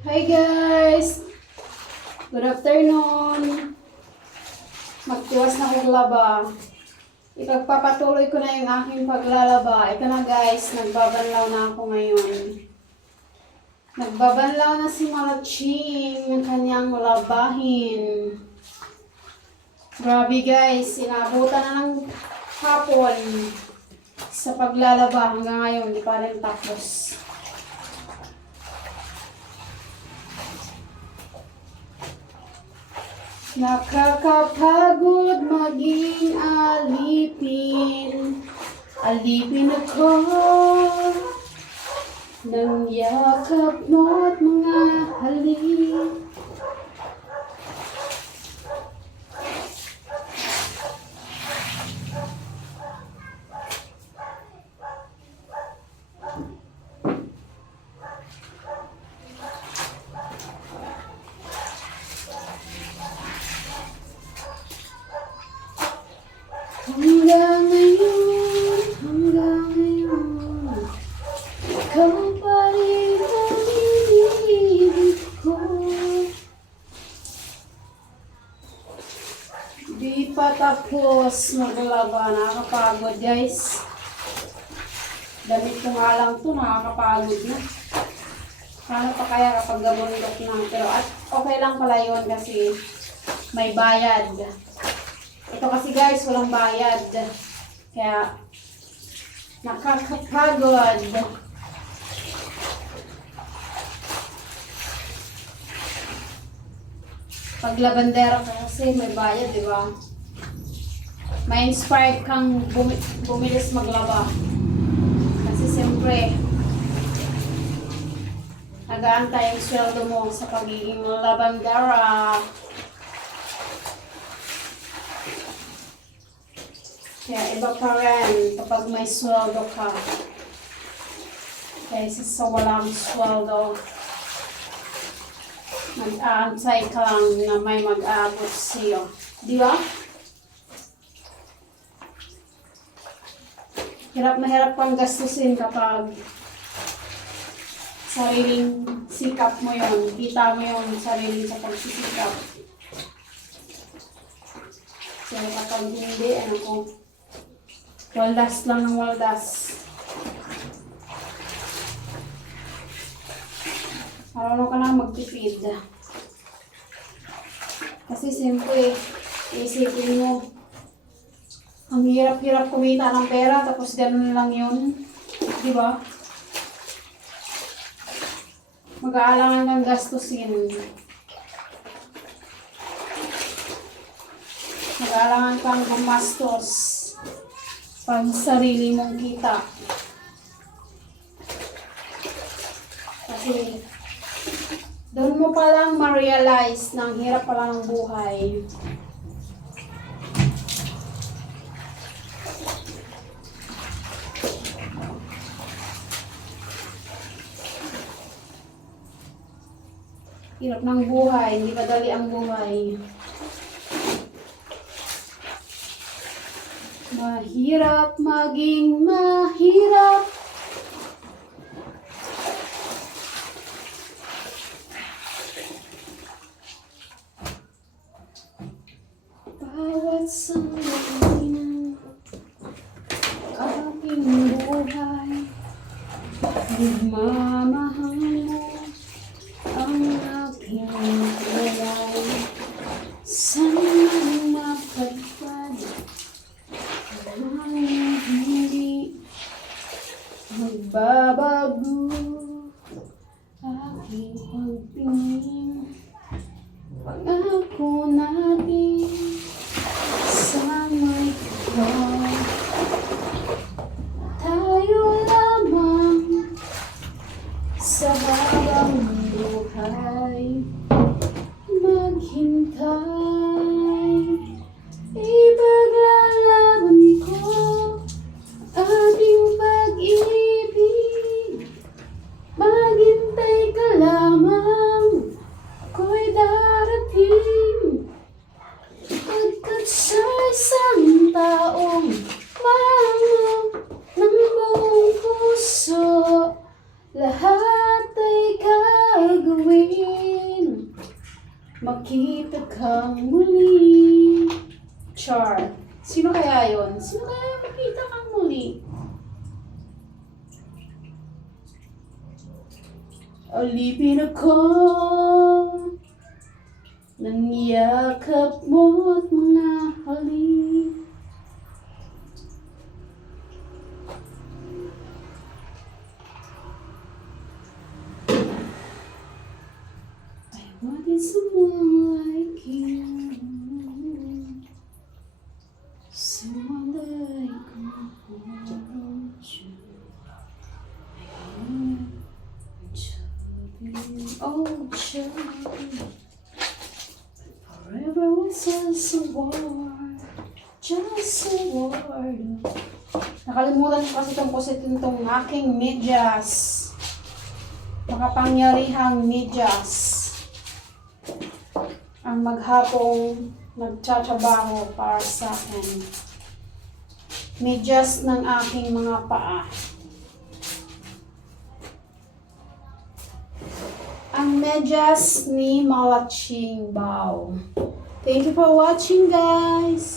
Hi guys! Good afternoon! Magtiwas na akong laba. Ipagpapatuloy ko na yung aking paglalaba. Ito na guys, nagbabanlaw na ako ngayon. Nagbabanlaw na si Malaching ng kanyang labahin. Grabe guys, inabutan na ng hapon sa paglalaba. Hanggang ngayon, hindi pa rin tapos. Nakakapagod maging alipin. Alipin ako ng yakap mo at mga halik. Hanggang ngayon, ikaw pa rin ang iniibig ko. Di pa tapos maglaba, nakakapagod guys. Damit ko nga lang ito, nakakapagod na. Paano pa kaya kapag gabundok na? Pero at okay lang pala yun kasi may bayad. Ito kasi guys, walang bayad. Kaya, nakakapagod. Pag labandera ka kasi may bayad, di ba? May inspired kang bumilis maglaba. Kasi siyempre, nag-aantay ang sweldo mo sa pagiging labandera. Kaya iba pa rin kapag may sweldo ka. Kaysa sa walang sweldo, mag-aantay ka lang na may mag-aabot sa'yo. Di ba? Hirap na hirap pang gastusin kapag sariling sikap mo yun. Kita mo yung sariling sa pagsisikap. Kaya kapag hindi, ano ko, waldas lang ng waldas. Marunong ka na magtipid. Kasi siyempre, isipin mo, ang hirap-hirap kumita ng pera, tapos ganun lang yun. Di ba? Mag-aalangan kang gastusin. Mag-aalangan kang gumastos pang sarili mong kita. Kasi doon mo palang ma-realize na ang hirap pala ng buhay. Hirap ng buhay, hindi madali ang buhay. Mahirap maging mahirap. Bawat sandali ng aking buhay, nagmamahal mo ang aking buhay. Sana mapagpad hindi magbabago aking pagtingin. Pangako natin sa may kapal, tayo lamang sa habang buhay. Maghintay, ipaglalaban ko ating pag-ibig. Maghintay ka lamang, ako'y darating. Pagkat sa isang taong mahal mo ng buong puso, lahat ay gagawin. makita kang muli. Char. Sino kaya yon? Sino kaya makita kang muli? Alipin ako ng yakap mo at mga halik. I wanted someone like you, someone like you. Oh, child, forever was just a war, just a war. Nakalimutan ko kasi itong kusitin itong aking medyas. Makapangyarihang medyas. Ang maghapong nagtatrabaho para sa akin. Medyas ng aking mga paa. Ang medyas ni Malaching Bao. Thank you for watching, guys!